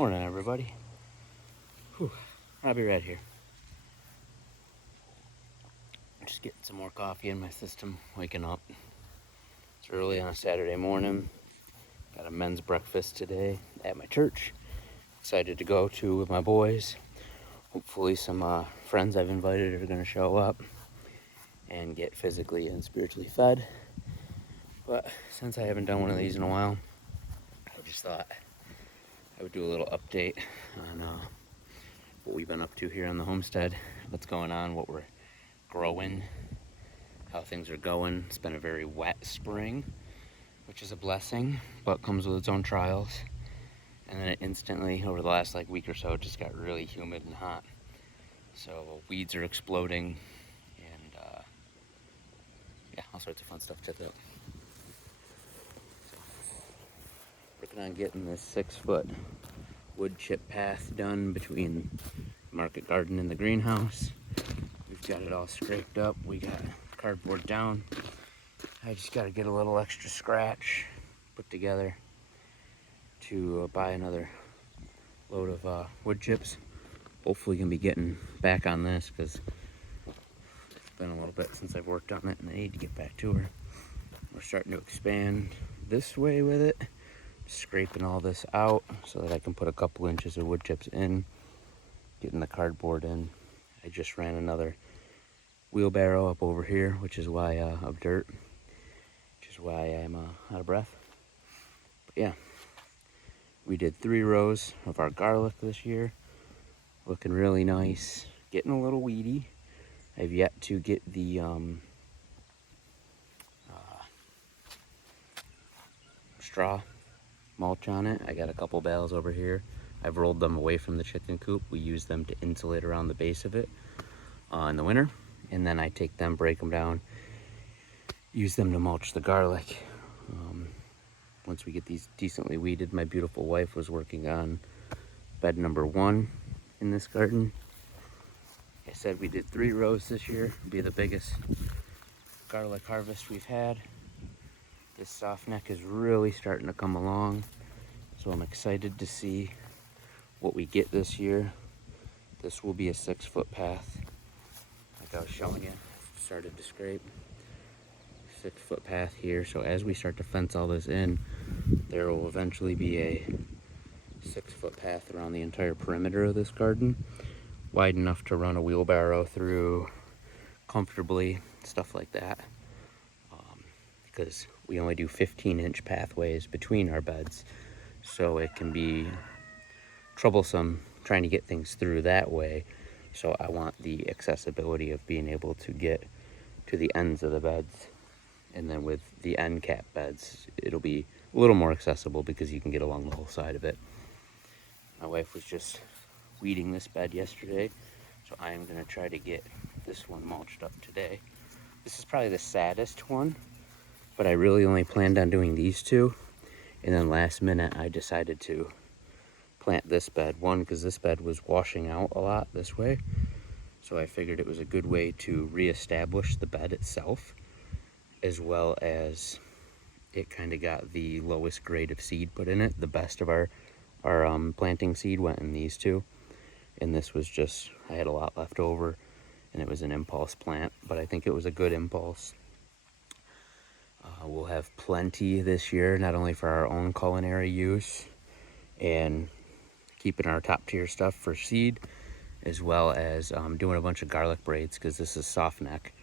Morning, everybody. Robbie Red here. Just getting some more coffee in my system, waking up. It's early on a Saturday morning. Got a men's breakfast today at my church. Excited to go to with my boys. Hopefully some friends I've invited are going to show up and get physically and spiritually fed. But since I haven't done one of these in a while, I just thought I would do a little update on what we've been up to here on the homestead, what's going on, what we're growing, how things are going. It's been a very wet spring, which is a blessing, but comes with its own trials. And then it instantly, over the last week or so, it just got really humid and hot. So weeds are exploding, and yeah, all sorts of fun stuff to do. So, working on getting this 6-foot wood chip path done between market garden and the greenhouse. We've got it all scraped up. We got cardboard down. I just got to get a little extra scratch put together to buy another load of wood chips. Hopefully can be getting back on this because it's been a little bit since I've worked on it and I need to get back to her. We're starting to expand this way with it, scraping all this out so that I can put a couple inches of wood chips in, getting the cardboard in. I just ran another wheelbarrow up over here, which is why of dirt, which is why I'm out of breath. But yeah, we did 3 rows of our garlic this year, looking really nice, getting a little weedy. I've yet to get the straw mulch on it. I got a couple bales over here. I've rolled them away from the chicken coop. We use them to insulate around the base of it in the winter, and then I take them, break them down, use them to mulch the garlic. Once we get these decently weeded, my beautiful wife was working on bed number 1 in this garden. Like I said, we did 3 rows this year. It'll be the biggest garlic harvest we've had. This soft neck is really starting to come along, so I'm excited to see what we get this year. This will be a 6-foot path, like I was showing you. Started to scrape. 6-foot path here, so as we start to fence all this in, there will eventually be a 6-foot path around the entire perimeter of this garden, wide enough to run a wheelbarrow through comfortably, stuff like that, because we only do 15-inch pathways between our beds, so it can be troublesome trying to get things through that way. So I want the accessibility of being able to get to the ends of the beds, and then with the end cap beds, it'll be a little more accessible because you can get along the whole side of it. My wife was just weeding this bed yesterday, so I am going to try to get this one mulched up today. This is probably the saddest one, but I really only planned on doing these 2, and then last minute I decided to plant this bed. One, because this bed was washing out a lot this way, so I figured it was a good way to reestablish the bed itself, as well as it kind of got the lowest grade of seed put in it. The best of our planting seed went in these 2, and this was just, I had a lot left over, and it was an impulse plant, but I think it was a good impulse. We'll have plenty this year, not only for our own culinary use and keeping our top tier stuff for seed, as well as doing a bunch of garlic braids, because this is soft neck,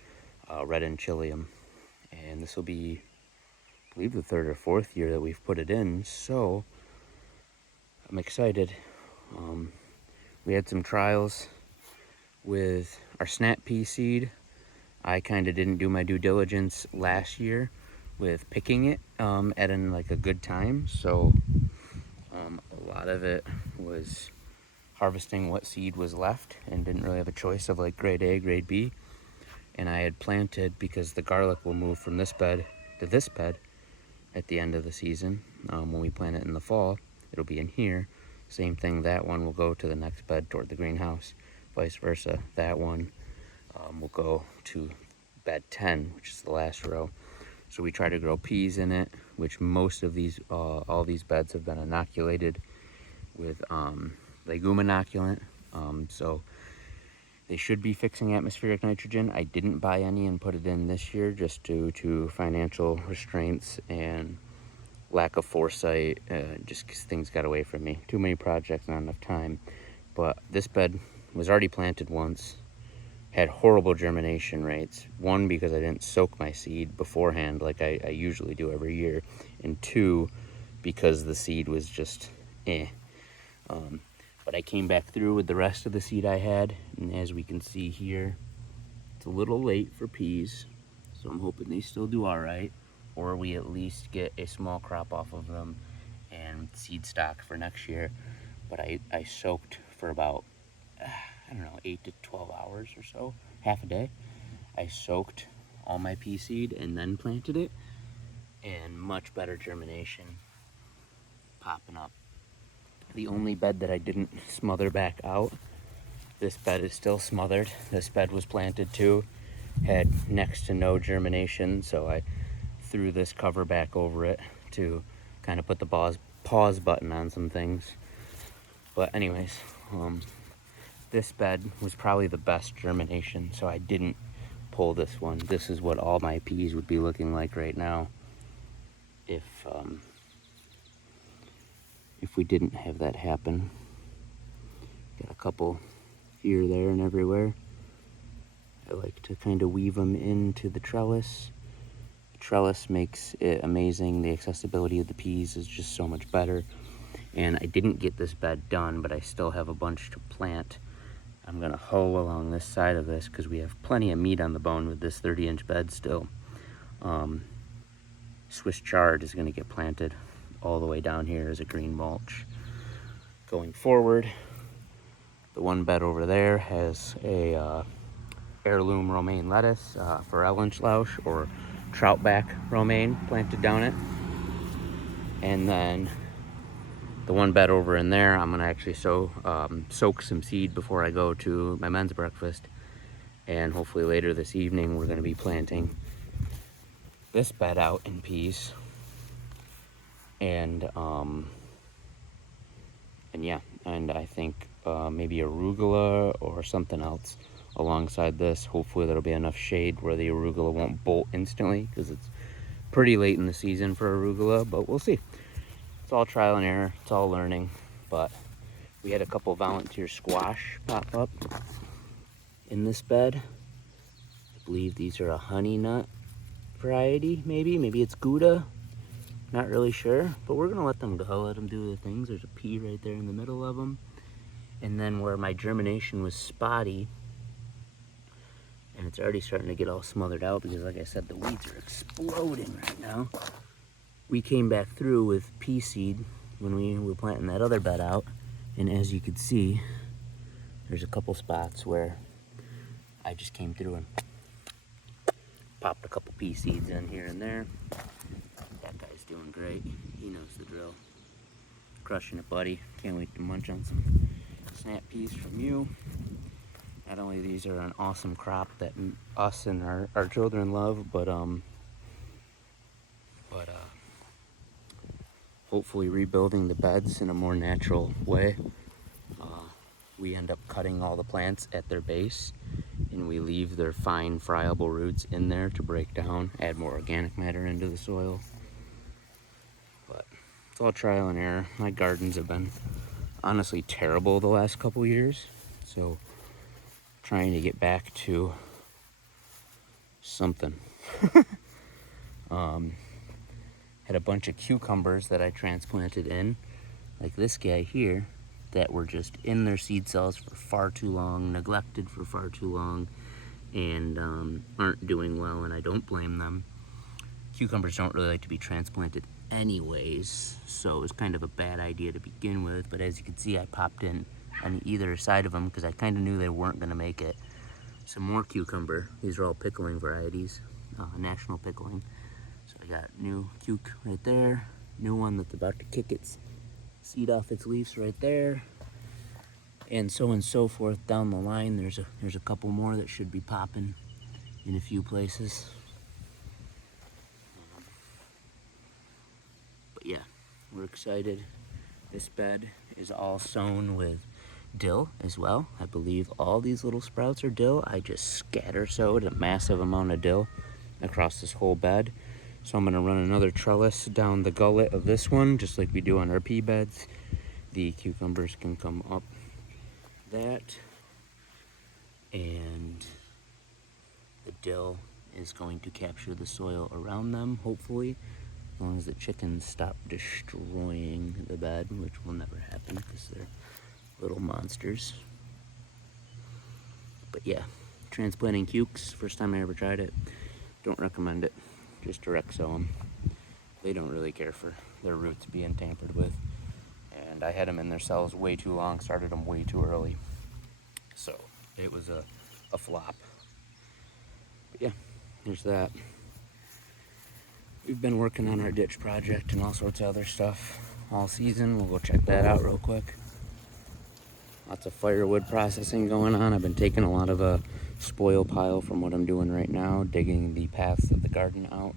red enchilium, and this will be, I believe, the 3rd or 4th year that we've put it in, so I'm excited. We had some trials with our snap pea seed. I kind of didn't do my due diligence last year with picking it at a good time, so a lot of it was harvesting what seed was left and didn't really have a choice of grade A, grade B. And I had planted, because the garlic will move from this bed to this bed at the end of the season. When we plant it in the fall, it'll be in here. Same thing, that one will go to the next bed toward the greenhouse, vice versa. That one will go to bed 10, which is the last row. So we try to grow peas in it, which most of these, all these beds have been inoculated with legume inoculant. So they should be fixing atmospheric nitrogen. I didn't buy any and put it in this year just due to financial restraints and lack of foresight, just because things got away from me. Too many projects, not enough time. But this bed was already planted once, had horrible germination rates. One, because I didn't soak my seed beforehand like I usually do every year. And two, because the seed was just but I came back through with the rest of the seed I had, and as we can see here, it's a little late for peas, so I'm hoping they still do all right, or we at least get a small crop off of them and seed stock for next year. But I soaked for about, I don't know, 8 to 12 hours or so, half a day. I soaked all my pea seed and then planted it, and much better germination popping up. The only bed that I didn't smother back out, this bed is still smothered. This bed was planted too, had next to no germination, so I threw this cover back over it to kind of put the pause button on some things. But anyways, this bed was probably the best germination, so I didn't pull this one. This is what all my peas would be looking like right now if we didn't have that happen. Got a couple here, there, and everywhere. I like to kind of weave them into the trellis. The trellis makes it amazing. The accessibility of the peas is just so much better. And I didn't get this bed done, but I still have a bunch to plant. I'm gonna hoe along this side of this because we have plenty of meat on the bone with this 30-inch bed still. Swiss chard is gonna get planted all the way down here as a green mulch. Going forward, the one bed over there has a heirloom romaine lettuce, Forellenschlauch or troutback romaine planted down it. And then the one bed over in there, I'm gonna actually soak some seed before I go to my men's breakfast. And hopefully later this evening, we're gonna be planting this bed out in peas. And yeah, and I think maybe arugula or something else alongside this. Hopefully there'll be enough shade where the arugula won't bolt instantly, because it's pretty late in the season for arugula, but we'll see. It's all trial and error, it's all learning. But we had a couple volunteer squash pop up in this bed. I believe these are a honey nut variety, maybe it's Gouda. Not really sure, but we're gonna let them go, let them do their things. There's a pea right there in the middle of them. And then where my germination was spotty, and it's already starting to get all smothered out because, like I said, the weeds are exploding right now. We came back through with pea seed when we were planting that other bed out, and as you can see, there's a couple spots where I just came through and popped a couple pea seeds in here and there. That guy's doing great. He knows the drill. Crushing it, buddy. Can't wait to munch on some snap peas from you. Not only these are an awesome crop that us and our children love, but hopefully rebuilding the beds in a more natural way. We end up cutting all the plants at their base, and we leave their fine friable roots in there to break down, add more organic matter into the soil. But it's all trial and error. My gardens have been honestly terrible the last couple years, so trying to get back to something. Had a bunch of cucumbers that I transplanted in, like this guy here, that were just in their seed cells for far too long, neglected for far too long, and aren't doing well, and I don't blame them. Cucumbers don't really like to be transplanted anyways, so it was kind of a bad idea to begin with, but as you can see, I popped in on either side of them because I kind of knew they weren't going to make it. Some more cucumber. These are all pickling varieties, national pickling. So I got new cuke right there, new one that's about to kick its seed off its leaves right there, and so forth down the line. There's a couple more that should be popping in a few places. But yeah, we're excited. This bed is all sown with dill as well. I believe all these little sprouts are dill. I just scatter sowed a massive amount of dill across this whole bed. So I'm gonna run another trellis down the gullet of this one, just like we do on our pea beds. The cucumbers can come up that, and the dill is going to capture the soil around them, hopefully, as long as the chickens stop destroying the bed, which will never happen because they're little monsters. But yeah, transplanting cukes, first time I ever tried it. Don't recommend it. Just direct sow them. They don't really care for their roots being tampered with. And I had them in their cells way too long, started them way too early. So it was a flop. But yeah, there's that. We've been working on our ditch project and all sorts of other stuff all season. We'll go check that out real quick. Lots of firewood processing going on. I've been taking a lot of spoil pile from what I'm doing right now, digging the paths of the garden out,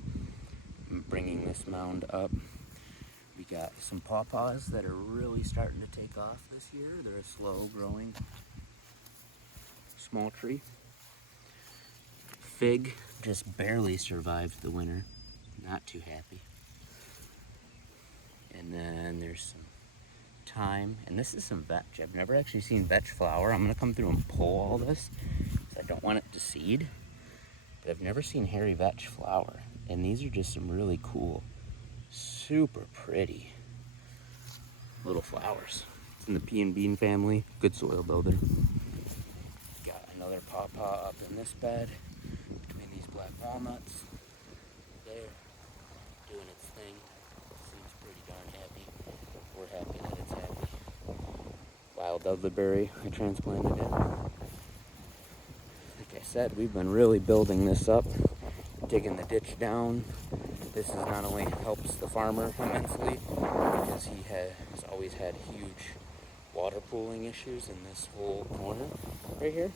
and bringing this mound up. We got some pawpaws that are really starting to take off this year. They're a slow growing small tree. Fig just barely survived the winter. Not too happy. And then there's some thyme, and this is some vetch. I've never actually seen vetch flower. I'm gonna come through and pull all this, because I don't want it to seed. But I've never seen hairy vetch flower, and these are just some really cool, super pretty little flowers. It's in the pea and bean family. Good soil builder. Got another pawpaw up in this bed between these black walnuts. There, doing its thing. Seems pretty darn happy. We're happy that it's happy. Wild elderberry I transplanted in. Like I said, we've been really building this up, digging the ditch down. This is not only helps the farmer immensely, because he has always had huge water pooling issues in this whole corner right here.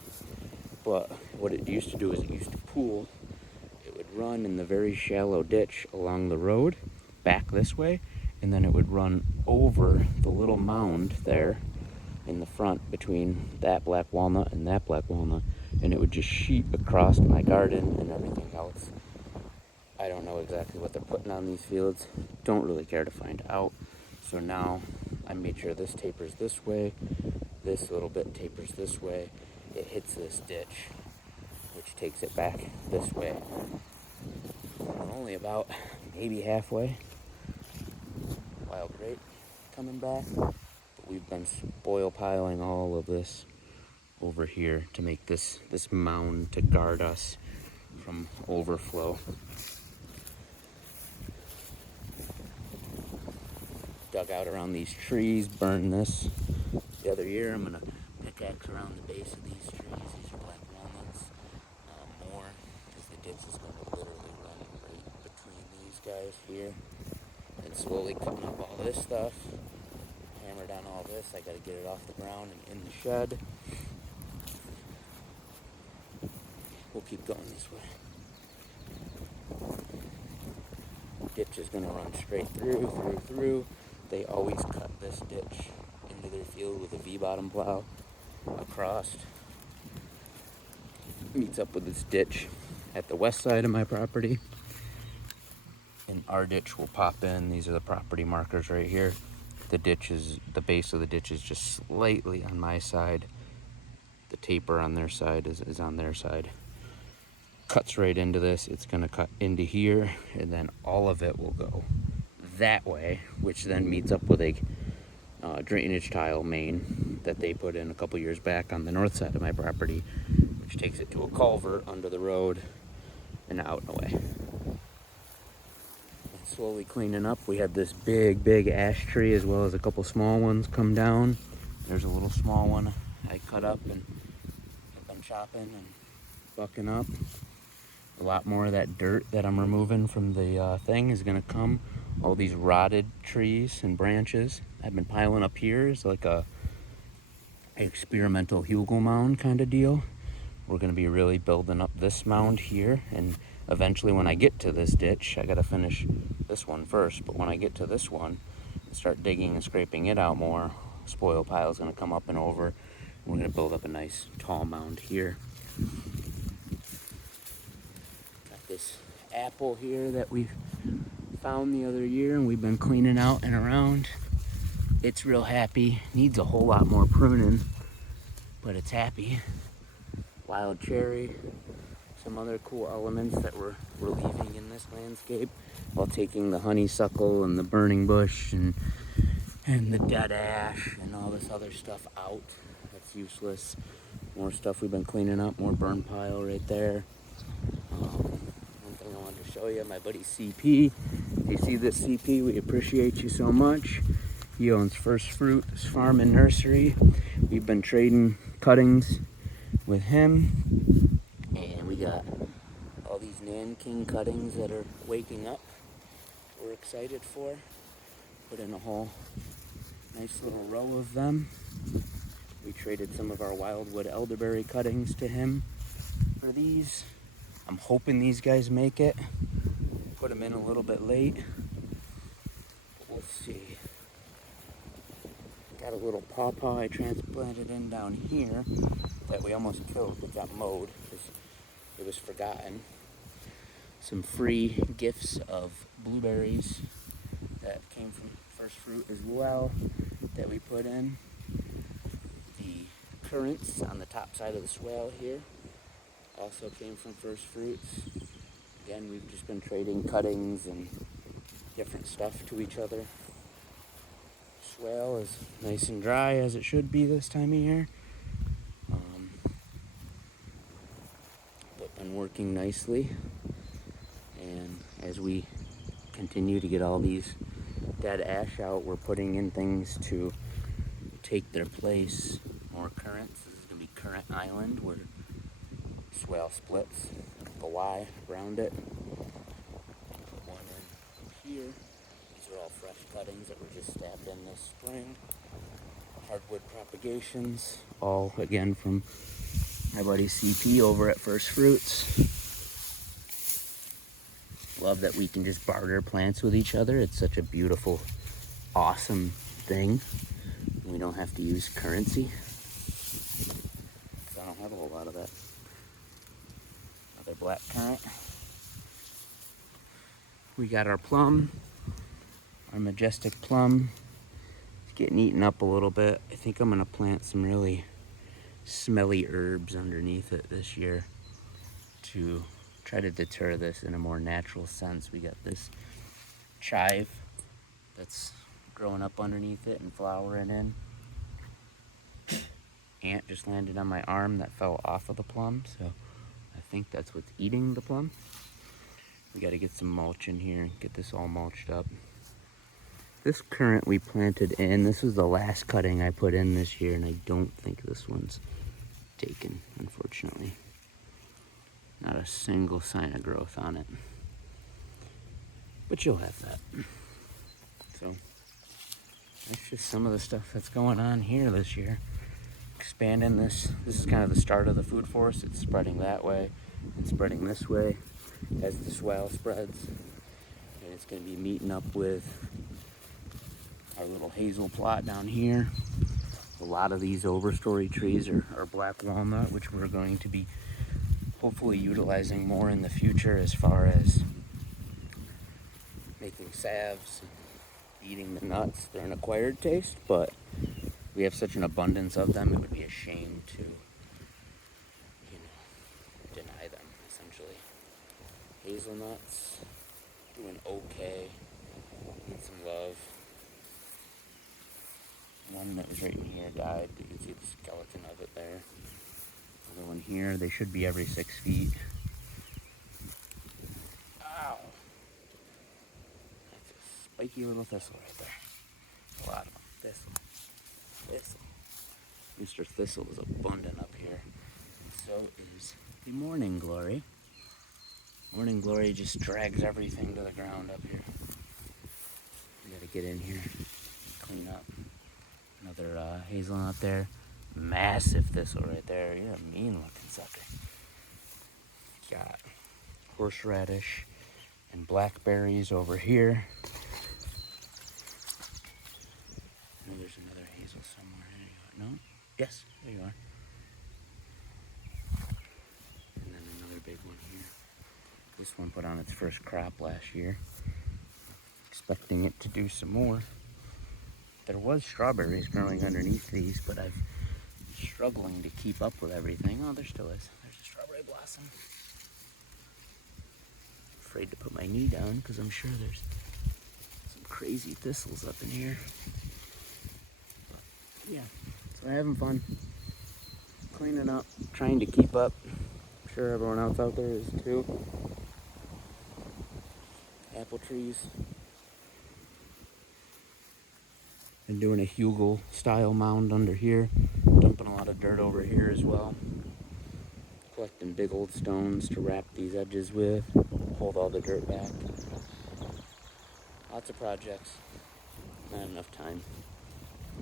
But what it used to do is it used to pool. It would run in the very shallow ditch along the road back this way, and then it would run over the little mound there in the front between that black walnut and that black walnut, and it would just sheet across my garden and everything else. I don't know exactly what they're putting on these fields. Don't really care to find out. So now I made sure this tapers this way, this little bit tapers this way. It hits this ditch, which takes it back this way. We're only about maybe halfway. Wild grape coming back. But we've been spoil piling all of this over here to make this mound to guard us from overflow. Dug out around these trees, burned this the other year. I'm gonna pickaxe around the base of these trees. These are black walnuts. More, because the ditch is gonna literally run right between these guys here. And slowly cutting up all this stuff. Hammer down all this. I gotta get it off the ground and in the shed. We'll keep going this way. Ditch is gonna run straight through. They always cut this ditch into their field with a V-bottom plow across. Meets up with this ditch at the west side of my property. And our ditch will pop in. These are the property markers right here. The base of the ditch is just slightly on my side. The taper on their side is on their side. Cuts right into this. It's gonna cut into here, and then all of it will go that way, which then meets up with a drainage tile main that they put in a couple years back on the north side of my property, which takes it to a culvert under the road and out and away. And slowly cleaning up. We had this big ash tree as well as a couple small ones come down. There's a little small one I cut up and I've been chopping and bucking up. A lot more of that dirt that I'm removing from the thing is gonna come. All these rotted trees and branches I've been piling up here is like a experimental hugel mound kind of deal. We're gonna be really building up this mound here, and eventually when I get to this ditch, I gotta finish this one first, but when I get to this one, start digging and scraping it out more, spoil pile is going to come up and over. We're going to build up a nice tall mound here. Got this apple here that we found the other year and we've been cleaning out and around. It's real happy. Needs a whole lot more pruning, but it's happy. Wild cherry. Some other cool elements that we're leaving in this landscape while taking the honeysuckle and the burning bush and the dead ash and all this other stuff out that's useless. More stuff we've been cleaning up, more burn pile right there. One thing I wanted to show you, my buddy CP. If you see this, CP, we appreciate you so much. He owns First Fruits Farm and Nursery. We've been trading cuttings with him. And we got all these Nanking cuttings that are waking up. We're excited for. Put in a whole nice little row of them. We traded some of our wildwood elderberry cuttings to him for these. I'm hoping these guys make it. Put them in a little bit late. But we'll see. Got a little pawpaw I transplanted in down here that we almost killed but got mowed because it was forgotten. Some free gifts of blueberries that came from First Fruit as well that we put in. The currants on the top side of the swale here also came from First Fruits. Again, we've just been trading cuttings and different stuff to each other. Swale is nice and dry as it should be this time of year. But been working nicely. And as we continue to get all these dead ash out, we're putting in things to take their place. More currants. This is going to be Currant Island where swale splits the Y around it. Put one in here. These are all fresh cuttings that were just stabbed in this spring. Hardwood propagations, all again from my buddy CP over at First Fruits. Love that we can just barter plants with each other. It's such a beautiful, awesome thing. We don't have to use currency. I don't have a whole lot of that. Another black currant. We got our plum, our majestic plum. It's getting eaten up a little bit. I think I'm gonna plant some really smelly herbs underneath it this year to try to deter this in a more natural sense. We got this chive that's growing up underneath it and flowering in. Ant just landed on my arm that fell off of the plum, so I think that's what's eating the plum. We got to get some mulch in here and get this all mulched up. This currant we planted in, this was the last cutting I put in this year, and I don't think this one's taken, unfortunately. Not a single sign of growth on it. But you'll have that. So, that's just some of the stuff that's going on here this year. Expanding this. This is kind of the start of the food forest. It's spreading that way and spreading this way as the swale spreads. And it's going to be meeting up with our little hazel plot down here. A lot of these overstory trees are black walnut, which we're going to be hopefully utilizing more in the future as far as making salves and eating the nuts. They're an acquired taste, but we have such an abundance of them, it would be a shame to, deny them, essentially. Hazelnuts, doing okay. Need some love. One that was right in here died. You can see the skeleton of it there. Another one here. They should be every 6 feet. Ow! That's a spiky little thistle right there. A lot of them. Thistle. Mr. Thistle is abundant up here. And so is the Morning Glory. Morning Glory just drags everything to the ground up here. We gotta get in here, clean up. Another hazelnut there. Massive thistle right there. You're a mean looking sucker. Got horseradish and blackberries over here. I know there's another hazel somewhere. There you are. No? Yes, there you are. And then another big one here. This one put on its first crop last year. Expecting it to do some more. There was strawberries growing underneath these, but I'm struggling to keep up with everything. Oh, there still is. There's a strawberry blossom. Afraid to put my knee down because I'm sure there's some crazy thistles up in here. But yeah, so having fun. Cleaning up, trying to keep up. I'm sure everyone else out there is too. Apple trees. Been doing a Hugel style mound under here. Dumping a lot of dirt over here as well. Collecting big old stones to wrap these edges with. Hold all the dirt back. Lots of projects. Not enough time.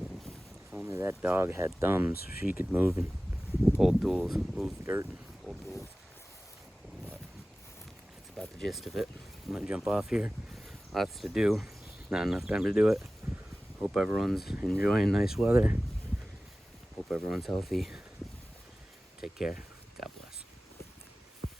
If only that dog had thumbs so she could move and pull tools. Move dirt and pull tools. But that's about the gist of it. I'm gonna jump off here. Lots to do. Not enough time to do it. Hope everyone's enjoying nice weather. Hope everyone's healthy. Take care.